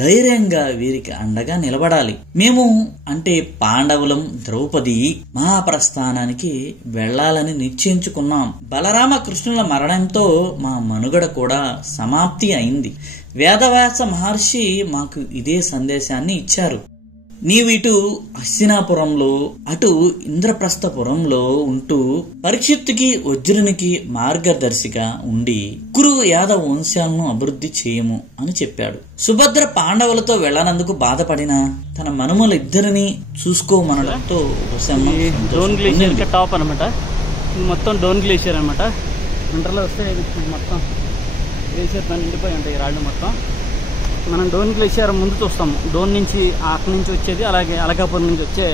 ధైర్యంగా వీరికి అండగా నిలబడాలి. మేము అంటే పాండవులం, ద్రౌపది మహాప్రస్థానానికి వెళ్లాలని నిశ్చయించుకున్నాం. బలరామ కృష్ణుల మరణంతో మా మనుగడ కూడా సమాప్తి అయింది. వేదవ్యాస మహర్షి మాకు ఇదే సందేశాన్ని ఇచ్చారు. నీవిటు హస్తినాపురంలో అటు ఇంద్రప్రస్థపురంలో ఉంటూ పరీక్షిత్తుకి వజ్రునికి మార్గదర్శిగా ఉండి కురు యాదవ వంశాలను అభివృద్ధి చేయము అని చెప్పాడు. సుభద్ర పాండవులతో వెళ్లనందుకు బాధపడిన తన మనుమలు ఇద్దరిని చూసుకోమనడంతో డోన్ గ్లేషియర్ టాప్ అనమాట. ఇది మొత్తం డోన్ గ్లేషియర్ అనమాట. వింటర్లో వస్తే మొత్తం గ్లేషియర్ పని నిండిపోయి ఉంటాయి రాళ్ళు మొత్తం. మనం డోన్ గ్లేషియర్ ముందు చూస్తాము. డోన్ నుంచి అక్కడి నుంచి వచ్చేది, అలాగే అలకాపురం నుంచి వచ్చే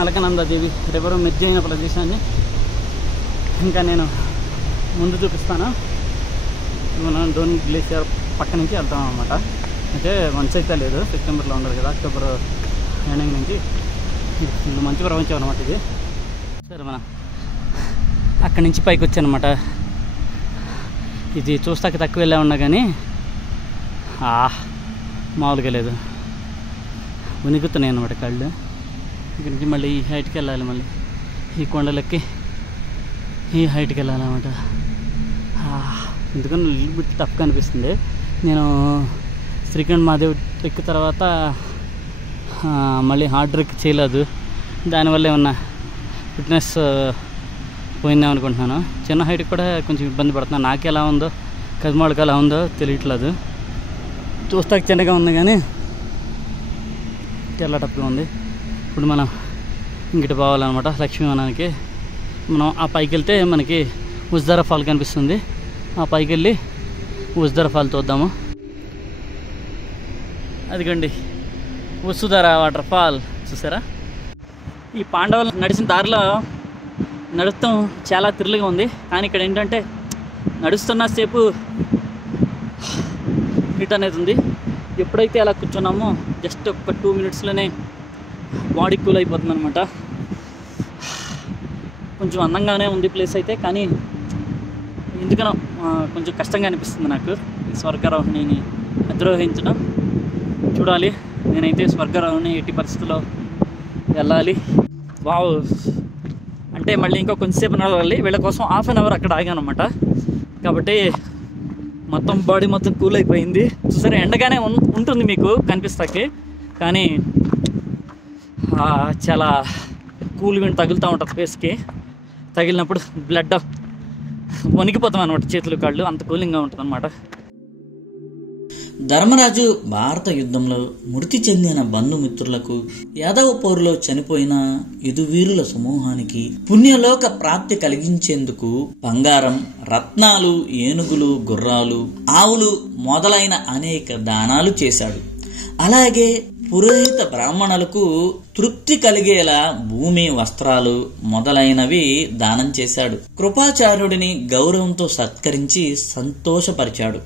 అలకనందాదేవి రివర్ మెర్జ్ అయిన ప్రదేశాన్ని ఇంకా నేను ముందు చూపిస్తాను. మనం డోన్ గ్లేషియర్ పక్క నుంచి వెళ్తాం అన్నమాట. అయితే మంచి అయితే లేదు, సెప్టెంబర్లో ఉండదు కదా, అక్టోబర్ ఎండింగ్ నుంచి మంచి ప్రపంచం అనమాట ఇది. సరే మనం అక్కడి నుంచి పైకి వచ్చానమాట. ఇది చూస్తాక తక్కువ వెళ్ళా ఉన్నా కానీ మామూలుగా లేదు, ఉనికుతున్నాయి అన్నమాట కళ్ళు. ఇక్కడి నుంచి మళ్ళీ ఈ హైట్కి వెళ్ళాలి, మళ్ళీ ఈ కొండలెక్కి ఈ హైట్కి వెళ్ళాలన్నమాట. ఎందుకని బిట్ టఫ్గా అనిపిస్తుంది. నేను శ్రీకంఠ్ మహాదేవ్ ట్రెక్ తర్వాత మళ్ళీ హార్డ్ ట్రెక్ చేయలేదు, దానివల్ల ఏమన్నా ఫిట్నెస్ పోయిందేమనుకుంటున్నాను. చిన్న హైట్కి కూడా కొంచెం ఇబ్బంది పడుతున్నాను. నాకు ఎలా ఉందో కదిమాళ్ళకి ఎలా ఉందో తెలియట్లేదు. చూస్తాక చిన్నగా ఉంది కానీ తెల్ల టప్గా ఉంది. ఇప్పుడు మనం ఇంకటి పోవాలన్నమాట లక్ష్మీవనానికి. మనం ఆ పైకి వెళ్తే మనకి ఉజ్దారా ఫాల్ కనిపిస్తుంది. ఆ పైకి వెళ్ళి ఉజ్దారా ఫాల్ చూద్దాము. అదిగండి వసుధార వాటర్ ఫాల్ చూసారా. ఈ పాండవులు నడిచిన దారిలో నడుస్తాం చాలా థ్రిల్గా ఉంది. కానీ ఇక్కడ ఏంటంటే నడుస్తున్న సేపు హీట్ అనేది ఉంది. ఎప్పుడైతే అలా కూర్చున్నామో జస్ట్ ఒక 2 minutesలోనే బాడీ కూల్ అయిపోతుంది అనమాట. కొంచెం అందంగానే ఉంది ప్లేస్ అయితే, కానీ ఎందుకనో కొంచెం కష్టంగా అనిపిస్తుంది నాకు ఈ స్వర్గారోహిణిని అధిరోహించడం. చూడాలి, నేనైతే స్వర్గారోహిణి ఎట్టి పరిస్థితుల్లో వెళ్ళాలి. వావ్, అంటే మళ్ళీ ఇంకో కొంచెంసేపు నడవాలి. వీళ్ళ కోసం 1/2 hour అక్కడ ఆగాను అనమాట. కాబట్టి మొత్తం బాడీ మొత్తం కూల్ అయిపోయింది. చూసారా, ఎండగానే ఉంటుంది మీకు కనిపిస్తాకి, కానీ చాలా కూల్గా తగులుతూ ఉంటుంది ఫేస్కి. తగిలినప్పుడు బ్లడ్ వణికిపోతాం అనమాట, చేతులు కాళ్ళు, అంత కూలింగ్గా ఉంటుంది అనమాట. ధర్మరాజు భారత యుద్ధంలో మృతి చెందిన బంధుమిత్రులకు, యాదవ పోరులో చనిపోయిన యదువీరుల సమూహానికి పుణ్యలోక ప్రాప్తి కలిగించేందుకు బంగారం, రత్నాలు, ఏనుగులు, గుర్రాలు, ఆవులు మొదలైన అనేక దానాలు చేశాడు. అలాగే పురోహిత బ్రాహ్మణులకు తృప్తి కలిగేలా భూమి, వస్త్రాలు మొదలైనవి దానం చేశాడు. కృపాచార్యుడిని గౌరవంతో సత్కరించి సంతోషపరిచాడు.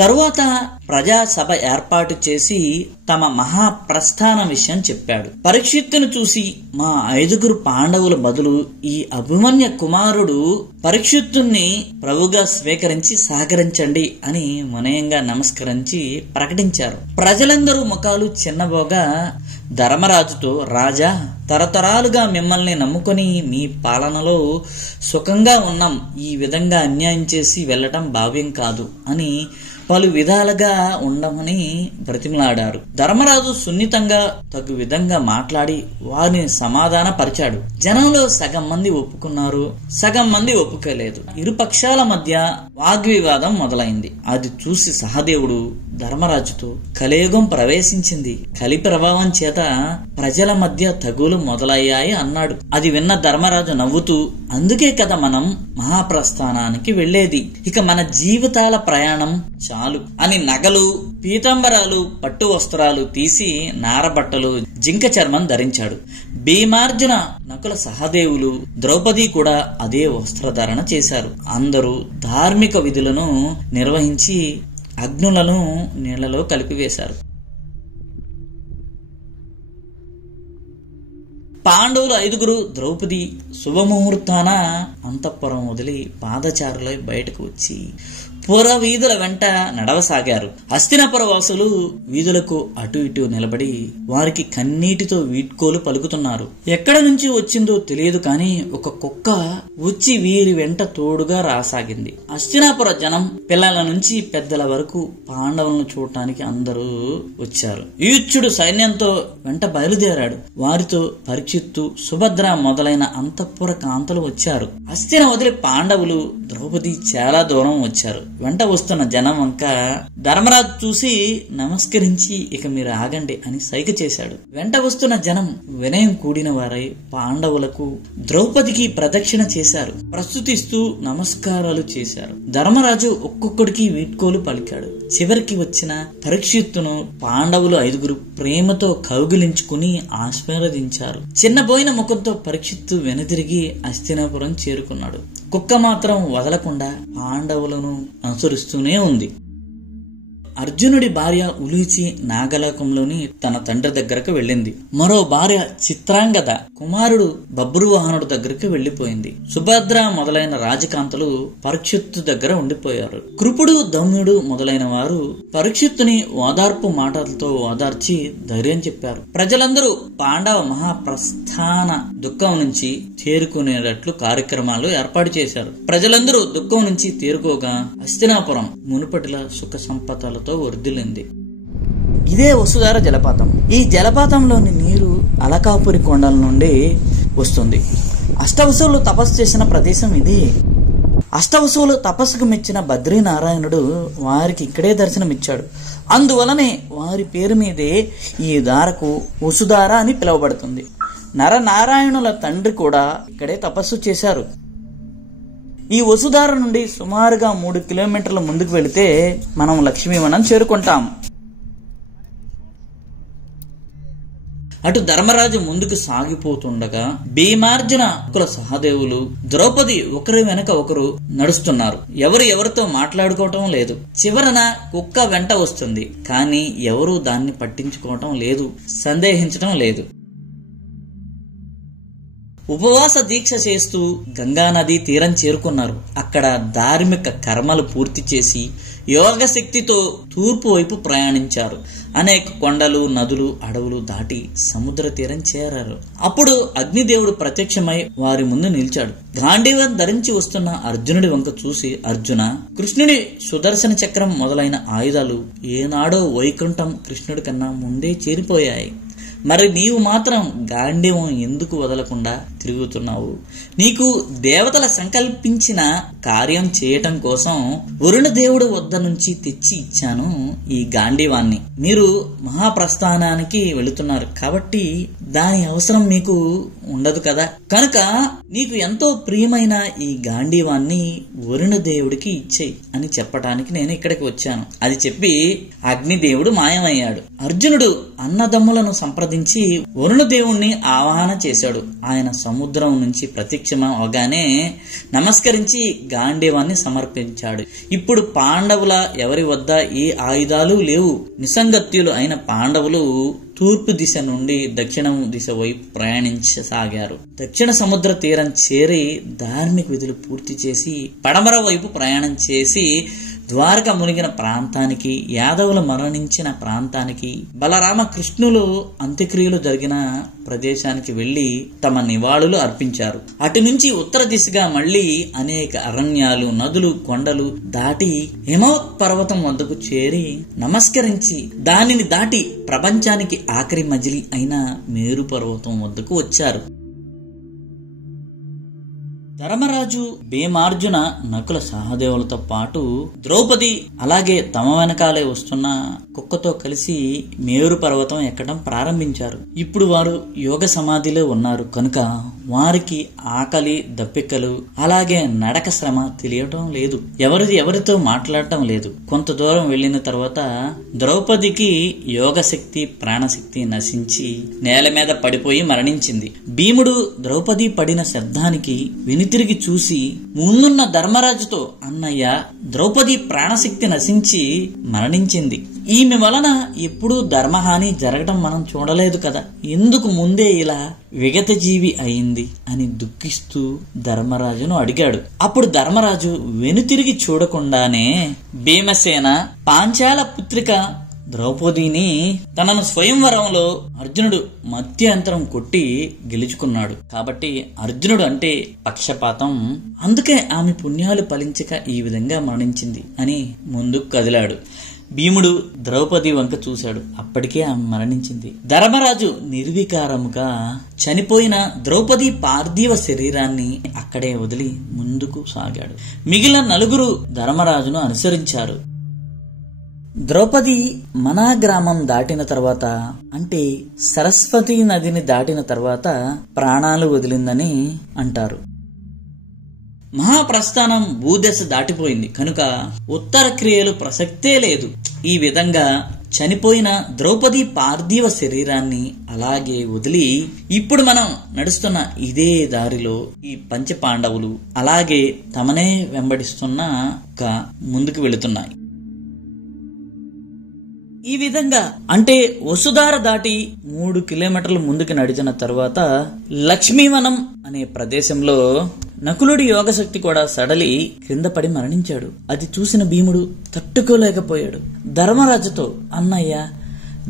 తరువాత ప్రజాసభ ఏర్పాటు చేసి తమ మహాప్రస్థాన విషయం చెప్పాడు. పరీక్షిత్తును చూసి, మా 5 పాండవుల బదులు ఈ అభిమన్య కుమారుడు పరీక్షిత్తుని ప్రభుగా స్వీకరించి సహకరించండి అని వినయంగా నమస్కరించి ప్రకటించారు. ప్రజలందరూ ముఖాలు చిన్నబోగా ధర్మరాజుతో, రాజా, తరతరాలుగా మిమ్మల్ని నమ్ముకొని మీ పాలనలో సుఖంగా ఉన్నాం. ఈ విధంగా అన్యాయం చేసి వెళ్లటం భావ్యం కాదు అని పలు విధాలుగా ఉండమని బ్రతిమలాడారు. ధర్మరాజు సున్నితంగా తగు విధంగా మాట్లాడి వారిని సమాధాన పరిచాడు. జనంలో సగం మంది ఒప్పుకున్నారు, సగం మంది ఒప్పుకోలేదు. ఇరు పక్షాల మధ్య వాగ్వివాదం మొదలైంది. అది చూసి సహదేవుడు ధర్మరాజుతో, కలియుగం ప్రవేశించింది, కలి ప్రభావం చేత ప్రజల మధ్య తగులు మొదలయ్యాయి అన్నాడు. అది విన్న ధర్మరాజు నవ్వుతూ, అందుకే కదా మనం మహాప్రస్థానానికి వెళ్లేది, ఇక మన జీవితాల ప్రయాణం చాలు అని నగలు, పీతాంబరాలు, పట్టు వస్త్రాలు తీసి నారబట్టలు, జింక చర్మం ధరించాడు. భీమార్జున, నకుల సహదేవులు, ద్రౌపది కూడా అదే వస్త్రధారణ చేశారు. అందరూ ధార్మిక విధులను నిర్వహించి అగ్నులను నీళ్లలో కలిపివేశారు. పాండవులు 5 ద్రౌపది శుభముహూర్తాన అంతఃపురం వదిలి పాదచారులై బయటకు వచ్చి పుర వీధుల వెంట నడవసాగారు. హస్తినాపుర వాసులు వీధులకు అటు ఇటు నిలబడి వారికి కన్నీటితో వీడ్కోలు పలుకుతున్నారు. ఎక్కడ నుంచి వచ్చిందో తెలియదు కానీ ఒక కుక్క వచ్చి వీరి వెంట తోడుగా రాసాగింది. హస్తినాపుర జనం పిల్లల నుంచి పెద్దల వరకు పాండవులను చూడటానికి అందరూ వచ్చారు. యుయుత్సుడు సైన్యంతో వెంట బయలుదేరాడు. వారితో పరీక్షిత్తు, సుభద్ర మొదలైన అంతఃపుర కాంతలు వచ్చారు. హస్తిన వదిలి పాండవులు, ద్రౌపది చాలా దూరం వచ్చారు. వెంట వస్తున్న జనం వంక ధర్మరాజు చూసి నమస్కరించి ఇక మీరు ఆగండి అని సైగ చేశాడు. వెంట వస్తున్న జనం వినయం కూడిన వారై పాండవులకు, ద్రౌపదికి ప్రదక్షిణ చేశారు. ప్రస్తుతిస్తూ నమస్కారాలు చేశారు. ధర్మరాజు ఒక్కొక్కడికి వీడ్కోలు పలికాడు. చివరికి వచ్చిన పరీక్షిత్తును పాండవులు 5 ప్రేమతో కౌగిలించుకుని ఆశీర్వదించారు. చిన్నబోయిన ముఖంతో పరీక్షిత్తు వెనుదిరిగి హస్తినాపురం చేరుకున్నాడు. కుక్క మాత్రం వదలకుండా పాండవులను అనుసరిస్తూనే ఉంది. అర్జునుడి భార్య ఉలూచి నాగలోకంలోని తన తండ్రి దగ్గరకు వెళ్ళింది. మరో భార్య చిత్రాంగద కుమారుడు బబ్రువాహనుడు దగ్గరకు వెళ్లిపోయింది. సుభద్ర మొదలైన రాజకాంతలు పరీక్షిత్తు దగ్గర ఉండిపోయారు. కృపుడు, దమ్యుడు మొదలైన వారు పరీక్షిత్తుని ఓదార్పు మాటలతో ఓదార్చి ధైర్యం చెప్పారు. ప్రజలందరూ పాండవ మహాప్రస్థాన దుఃఖం నుంచి చేరుకునేటట్లు కార్యక్రమాలు ఏర్పాటు చేశారు. ప్రజలందరూ దుఃఖం నుంచి తేరుకోగా హస్తినాపురం మునుపటిలా సుఖ సంపదలతో వర్ధిల్లింది. ఇదే వసుధార జలపాతం. ఈ జలపాతంలోని నీరు అలకాపురి కొండల నుండి వస్తుంది. అష్టవసువులు తపస్సు చేసిన ప్రదేశం ఇది. అష్టవసువులు తపస్సుకు మెచ్చిన బద్రీనారాయణుడు వారికి ఇక్కడే దర్శనమిచ్చాడు. అందువలనే వారి పేరు మీదే ఈ ధారకు వసుధార అని పిలువబడుతుంది. నరనారాయణుల తండ్రి కూడా ఇక్కడే తపస్సు చేశారు. ఈ వసుధార నుండి సుమారుగా 3 కిలోమీటర్ల ముందుకు వెళితే మనం లక్ష్మీవనం చేరుకుంటాం. అటు ధర్మరాజు ముందుకు సాగిపోతుండగా భీమార్జున కుల సహదేవులు, ద్రౌపది ఒకరి వెనక ఒకరు నడుస్తున్నారు. ఎవరితో మాట్లాడుకోవటం లేదు. చివరన కుక్క వెంట వస్తుంది. కానీ ఎవరూ దాన్ని పట్టించుకోవటం లేదు, సందేహించటం లేదు. ఉపవాస దీక్ష చేస్తూ గంగానది తీరం చేరుకున్నారు. అక్కడ ధార్మిక కర్మలు పూర్తి చేసి యోగ శక్తితో తూర్పు వైపు ప్రయాణించారు. అనేక కొండలు, నదులు, అడవులు దాటి సముద్ర తీరం చేరారు. అప్పుడు అగ్నిదేవుడు ప్రత్యక్షమై వారి ముందు నిలిచాడు. గాంధీవం ధరించి వస్తున్న అర్జునుడి వంక చూసి, అర్జున, కృష్ణుడి సుదర్శన చక్రం మొదలైన ఆయుధాలు ఏనాడో వైకుంఠం కృష్ణుడి కన్నా ముందే చేరిపోయాయి. మరి నీవు మాత్రం గాంధీవం ఎందుకు వదలకుండా తిరుగుతున్నావు? నీకు దేవతల సంకల్పించిన కార్యం చేయటం కోసం వరుణ దేవుడు వద్ద నుంచి తెచ్చి ఇచ్చాను ఈ గాంధీవాన్ని. మీరు మహాప్రస్థానానికి వెళుతున్నారు కాబట్టి దాని అవసరం మీకు ఉండదు కదా. కనుక నీకు ఎంతో ప్రియమైన ఈ గాంధీవాన్ని వరుణ దేవుడికి ఇచ్చేయి అని చెప్పటానికి నేను ఇక్కడికి వచ్చాను. అది చెప్పి అగ్నిదేవుడు మాయమయ్యాడు. అర్జునుడు అన్నదమ్ములను సంప్రదించి వరుణ దేవుణ్ణి ఆవాహన చేశాడు. ఆయన సముద్రం నుంచి ప్రత్యక్షమవగానే నమస్కరించి గాంధీవాన్ని సమర్పించాడు. ఇప్పుడు పాండవుల ఎవరి వద్ద ఏ ఆయుధాలు లేవు. నిసంగత్యులు అయిన పాండవులు తూర్పు దిశ నుండి దక్షిణం దిశ వైపు ప్రయాణించసాగారు. దక్షిణ సముద్ర తీరం చేరి ధార్మిక విధులు పూర్తి చేసి పడమర వైపు ప్రయాణం చేసి ద్వారక మునిగిన ప్రాంతానికి, యాదవులు మరణించిన ప్రాంతానికి, బలరామ కృష్ణులు అంత్యక్రియలు జరిగిన ప్రదేశానికి వెళ్లి తమ నివాళులు అర్పించారు. అటు నుంచి ఉత్తర దిశగా మళ్లీ అనేక అరణ్యాలు, నదులు, కొండలు దాటి హిమవత్ పర్వతం వద్దకు చేరి నమస్కరించి దానిని దాటి ప్రపంచానికి ఆఖరి మజిలీ అయిన మేరు పర్వతం వద్దకు వచ్చారు. ధర్మరాజు, భీమార్జున, నకుల సహదేవులతో పాటు ద్రౌపది అలాగే తమ వెనకాలే వస్తున్న కుక్కతో కలిసి మేరు పర్వతం ఎక్కడం ప్రారంభించారు. ఇప్పుడు వారు యోగ సమాధిలో ఉన్నారు కనుక వారికి ఆకలి, దప్పికలు అలాగే నడక శ్రమ తెలియటం లేదు. ఎవరితో మాట్లాడటం లేదు. కొంత దూరం వెళ్లిన తర్వాత ద్రౌపదికి యోగశక్తి, ప్రాణశక్తి నశించి నేల మీద పడిపోయి మరణించింది. భీముడు ద్రౌపది పడిన శబ్దానికి తిరిగి చూసి ముందున్న ధర్మరాజుతో, అన్నయ్య, ద్రౌపది ప్రాణశక్తి నశించి మరణించింది. ఈమె వలన ఎప్పుడూ ధర్మహాని జరగడం మనం చూడలేదు కదా, ఎందుకు ముందే ఇలా విగతజీవి అయింది అని దుఃఖిస్తూ ధర్మరాజును అడిగాడు. అప్పుడు ధర్మరాజు వెనుతిరిగి చూడకుండానే భీమసేన పాంచాల పుత్రిక ద్రౌపదిని తనను స్వయంవరంలో అర్జునుడు మధ్యంతరం కొట్టి గెలుచుకున్నాడు కాబట్టి అర్జునుడు అంటే పక్షపాతం, అందుకే ఆమె పుణ్యాలు ఫలించక ఈ విధంగా మరణించింది అని ముందుకు కదిలాడు. భీముడు ద్రౌపది వంక చూశాడు. అప్పటికే ఆమె మరణించింది. ధర్మరాజు నిర్వికారముగా చనిపోయిన ద్రౌపది పార్థివ శరీరాన్ని అక్కడే వదిలి ముందుకు సాగాడు. మిగిలిన నలుగురు ధర్మరాజును అనుసరించారు. ద్రౌపది మనా గ్రామం దాటిన తర్వాత, అంటే సరస్వతి నదిని దాటిన తర్వాత ప్రాణాలు వదిలిందని అంటారు. మహాప్రస్థానం భూదశ దాటిపోయింది కనుక ఉత్తర క్రియలు ప్రసక్తే లేదు. ఈ విధంగా చనిపోయిన ద్రౌపది పార్థివ శరీరాన్ని అలాగే వదిలి ఇప్పుడు మనం నడుస్తున్న ఇదే దారిలో ఈ పంచ పాండవులు అలాగే తమనే వెంబడిస్తున్న ముందుకు వెళుతున్నాయి. ఈ విధంగా అంటే వసుధార దాటి 3 కిలోమీటర్లు ముందుకు నడిచిన తరువాత లక్ష్మీవనం అనే ప్రదేశంలో నకులుడి యోగశక్తి కూడా సడలి క్రింద పడి మరణించాడు. అది చూసిన భీముడు తట్టుకోలేకపోయాడు. ధర్మరాజుతో, అన్నయ్య,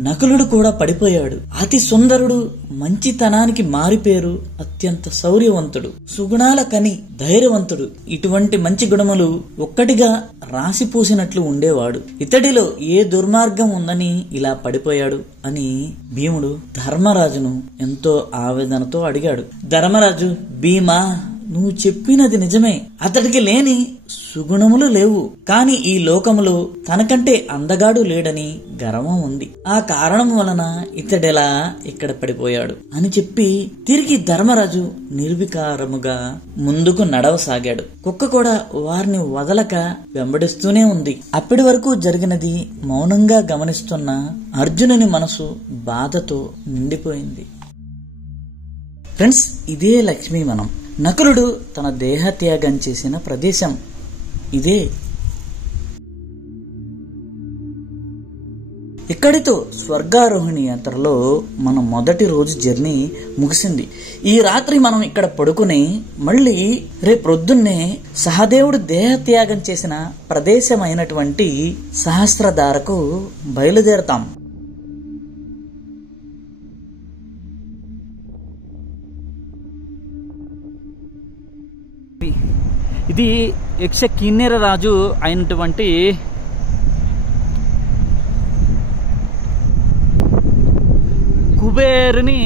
నకులుడు కూడా పడిపోయాడు. అతి సుందరుడు, మంచితనానికి మారిపేరు, అత్యంత శౌర్యవంతుడు, సుగుణాల కని, ధైర్యవంతుడు. ఇటువంటి మంచి గుణములు ఒక్కటిగా రాసిపూసినట్లు ఉండేవాడు. ఇతడిలో ఏ దుర్మార్గం ఉందని ఇలా పడిపోయాడు అని భీముడు ధర్మరాజును ఎంతో ఆవేదనతో అడిగాడు. ధర్మరాజు, భీమా, నువ్వు చెప్పినది నిజమే. అతడికి లేని సుగుణములు లేవు, కాని ఈ లోకములో తనకంటే అందగాడు లేడని గర్వం ఉంది. ఆ కారణం వలన ఇతడెలా ఇక్కడ పడిపోయాడు అని చెప్పి తిరిగి ధర్మరాజు నిర్వికారముగా ముందుకు నడవసాగాడు. కుక్క కూడా వారిని వదలక వెంబడిస్తూనే ఉంది. అప్పటి వరకు జరిగినది మౌనంగా గమనిస్తున్న అర్జునుని మనసు బాధతో నిండిపోయింది. ఫ్రెండ్స్, ఇదే లక్ష్మీవనం. నకులుడు తన దేహత్యాగం చేసిన ప్రదేశం ఇదే. ఇక్కడితో స్వర్గారోహిణి యాత్రలో మన మొదటి రోజు జర్నీ ముగిసింది. ఈ రాత్రి మనం ఇక్కడ పడుకుని మళ్ళీ రేపు ప్రొద్దున్నే సహదేవుడు దేహత్యాగం చేసిన ప్రదేశమైనటువంటి సహస్రధారకు బయలుదేరతాం. ఇది యక్ష కిన్నెర రాజు అయినటువంటి కుబేరుని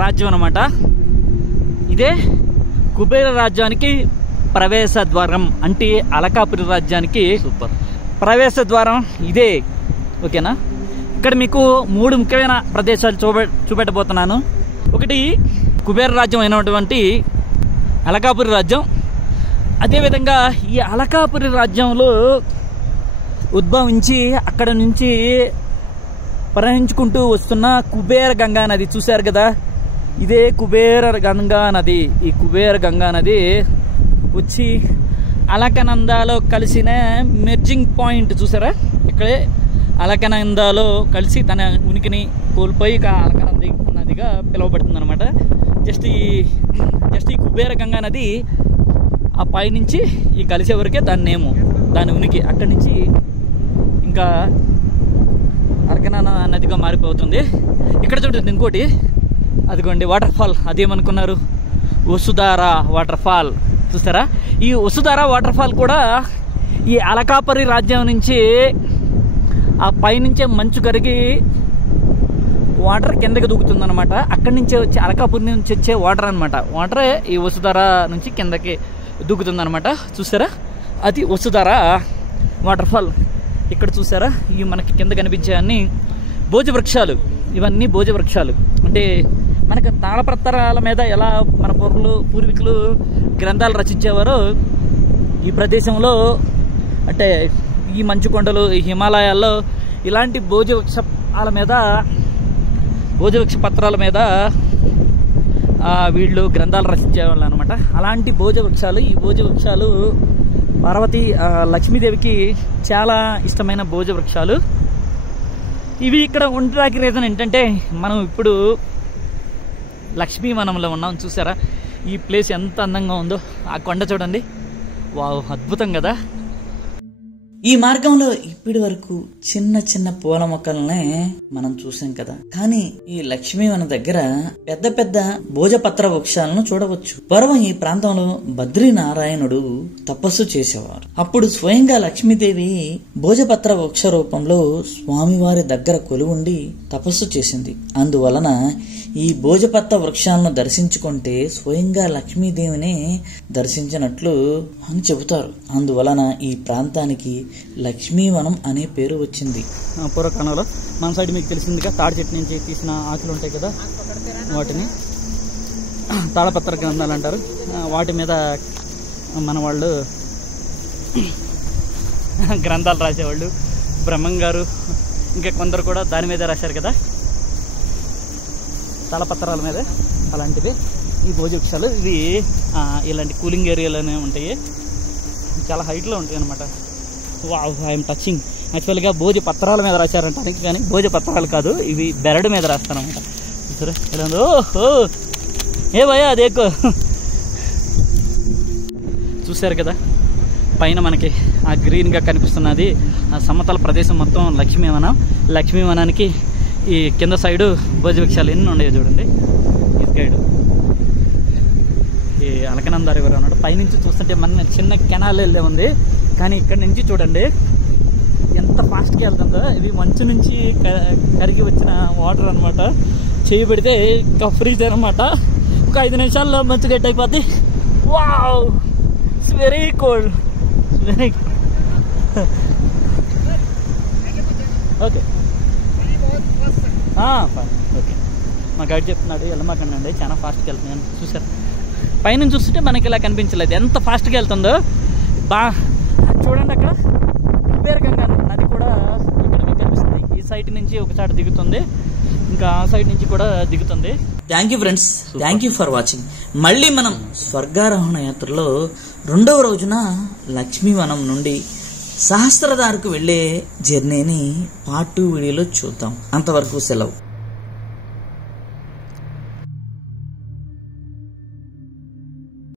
రాజ్యం అన్నమాట. ఇదే కుబేర రాజ్యానికి ప్రవేశ ద్వారం, అంటే అలకాపురి రాజ్యానికి ప్రవేశ ద్వారం ఇదే. ఓకేనా? ఇక్కడ మీకు 3 ముఖ్యమైన ప్రదేశాలు చూపెట్టబోతున్నాను. ఒకటి కుబేర రాజ్యం అయినటువంటి అలకాపురి రాజ్యం. అదేవిధంగా ఈ అలకాపురి రాజ్యంలో ఉద్భవించి అక్కడ నుంచి ప్రవహించుకుంటూ వస్తున్న కుబేర గంగా నది చూశారు కదా, ఇదే కుబేర గంగా నది. ఈ కుబేర గంగా నది వచ్చి అలకనందాలో కలిసిన మెర్జింగ్ పాయింట్ చూసారా, ఇక్కడే అలకనందాలో కలిసి తన ఉనికిని కోల్పోయి అలకనంద నదిగా పిలువబడుతుంది అనమాట. జస్ట్ ఈ కుబేర గంగా నది ఆ పైనుంచి ఈ కలిసే వరకే దాని నేము, దాని ఉనికి అక్కడి నుంచి ఇంకా అరకన నదిగా మారిపోతుంది. ఇక్కడ చూడండి ఇంకోటి, అదిగోండి వాటర్ ఫాల్. అదేమనుకున్నారు? వసుధార వాటర్ ఫాల్ చూస్తారా? ఈ వసుధార వాటర్ ఫాల్ కూడా ఈ అలకాపురి రాజ్యం నుంచి ఆ పైనుంచే మంచు కరిగి వాటర్ కిందకి దూకుతుంది అనమాట. అక్కడి నుంచే వచ్చి అలకాపురి నుంచి వచ్చే వాటర్ అనమాట. వాటరే ఈ వసుధార నుంచి కిందకి దూకుతుంది అనమాట. చూసారా, అది వసుధార వాటర్ ఫాల్. ఇక్కడ చూసారా, ఇవి మనకి కింద కనిపించే అన్ని భోజ వృక్షాలు. ఇవన్నీ భోజ వృక్షాలు అంటే మనకు తాళపత్రాల మీద ఎలా మన పూర్వీకులు గ్రంథాలు రచించేవారో ఈ ప్రదేశంలో, అంటే ఈ మంచు కొండలు, ఈ హిమాలయాల్లో ఇలాంటి భోజవృక్ష పత్రాల మీద వీళ్ళు గ్రంథాలు రచించేవాళ్ళు అనమాట. అలాంటి భోజ వృక్షాలు. ఈ భోజ వృక్షాలు పార్వతి లక్ష్మీదేవికి చాలా ఇష్టమైన భోజ వృక్షాలు. ఇవి ఇక్కడ ఉండడానికి రీజన్ ఏంటంటే మనం ఇప్పుడు లక్ష్మీవనంలో ఉన్నాం. చూసారా ఈ ప్లేస్ ఎంత అందంగా ఉందో, ఆ కొండ చూడండి, వావ్ అద్భుతం కదా. ఈ మార్గంలో ఇప్పటి వరకు చిన్న చిన్న పూల మొక్కలనే మనం చూసాం కదా, కానీ ఈ లక్ష్మీవనం దగ్గర పెద్ద పెద్ద భోజపత్ర వృక్షాలను చూడవచ్చు. పూర్వం ఈ ప్రాంతంలో బద్రీనారాయణుడు తపస్సు చేసేవారు. అప్పుడు స్వయంగా లక్ష్మీదేవి భోజపత్ర వృక్ష రూపంలో స్వామివారి దగ్గర కొలువుండి తపస్సు చేసింది. అందువలన ఈ భోజపత్ర వృక్షాలను దర్శించుకుంటే స్వయంగా లక్ష్మీదేవినే దర్శించినట్లు అని చెబుతారు. అందువలన ఈ ప్రాంతానికి లక్ష్మీవనం అనే పేరు వచ్చింది. పూర్వకాలంలో మన సైడ్ మీకు తెలిసిందిగా తాడి చెట్టు నుంచి తీసిన ఆకులు ఉంటాయి కదా, వాటిని తాళపత్ర గ్రంథాలు అంటారు. వాటి మీద మన వాళ్ళు గ్రంథాలు రాసేవాళ్ళు, బ్రహ్మం గారు ఇంకా కొందరు కూడా దాని మీద రాశారు కదా, తాళపత్రాల మీద. అలాంటివి ఈ భోజ వృక్షాలు. ఇవి ఇలాంటి కూలింగ్ ఏరియాలోనే ఉంటాయి, చాలా హైట్లో ఉంటాయి అనమాట. Wow, I'm touching. యాక్చువల్గా భోజ పత్రాల మీద రాశారంటానికి, కానీ భోజ పత్రాలు కాదు, ఇవి బెరడు మీద రాస్తారనమాట. సరే ఇలా ఓహో ఏ భయ అదేకో. చూశారు కదా పైన మనకి ఆ గ్రీన్గా కనిపిస్తున్నది ఆ సమతల ప్రదేశం మొత్తం లక్ష్మీవనం. లక్ష్మీవనానికి ఈ కింద సైడు భోజ వృక్షాలు ఎన్ని ఉన్నాయో చూడండి. ఈ సైడు ఈ అలకనంద రివర్ అన్నాడు. పైనుంచి చూస్తుంటే మన చిన్న కెనాల్ వెళ్ళే ఉంది, కానీ ఇక్కడ నుంచి చూడండి ఎంత ఫాస్ట్గా వెళ్తుందో. ఇది మంచు నుంచి కరిగి వచ్చిన వాటర్ అనమాట. చేయి పెడితే ఇంకా ఫ్రీజ్ అనమాట. ఒక 5 నిమిషాల్లో మంచు గట్టి అయిపోద్ది. Wow, it's very cold, very okay okay. మా గైడ్ చెప్తున్నాడు వెళ్ళమాకండి, చాలా ఫాస్ట్గా వెళ్తున్నాను. చూసారు పైన చూస్తుంటే మనకి ఇలా కనిపించలేదు ఎంత ఫాస్ట్గా వెళ్తుందో. చూడండి అక్కడ కుబేరగంగా నది కూడా ఇక్కడ మీకు కనిపిస్తుంది. ఈ సైడ్ నుంచి ఒకసారి దిగుతుంది, ఇంకా ఆ సైడ్ నుంచి కూడా దిగుతుంది. Thank you friends, thank you for watching. మళ్ళీ మనం స్వర్గారోహణ యాత్రలో 2వ రోజున లక్ష్మీవనం నుండి సహస్రధారకు వెళ్లే జర్నీని పార్ట్ 2 వీడియోలో చూద్దాం. అంతవరకు సెలవు.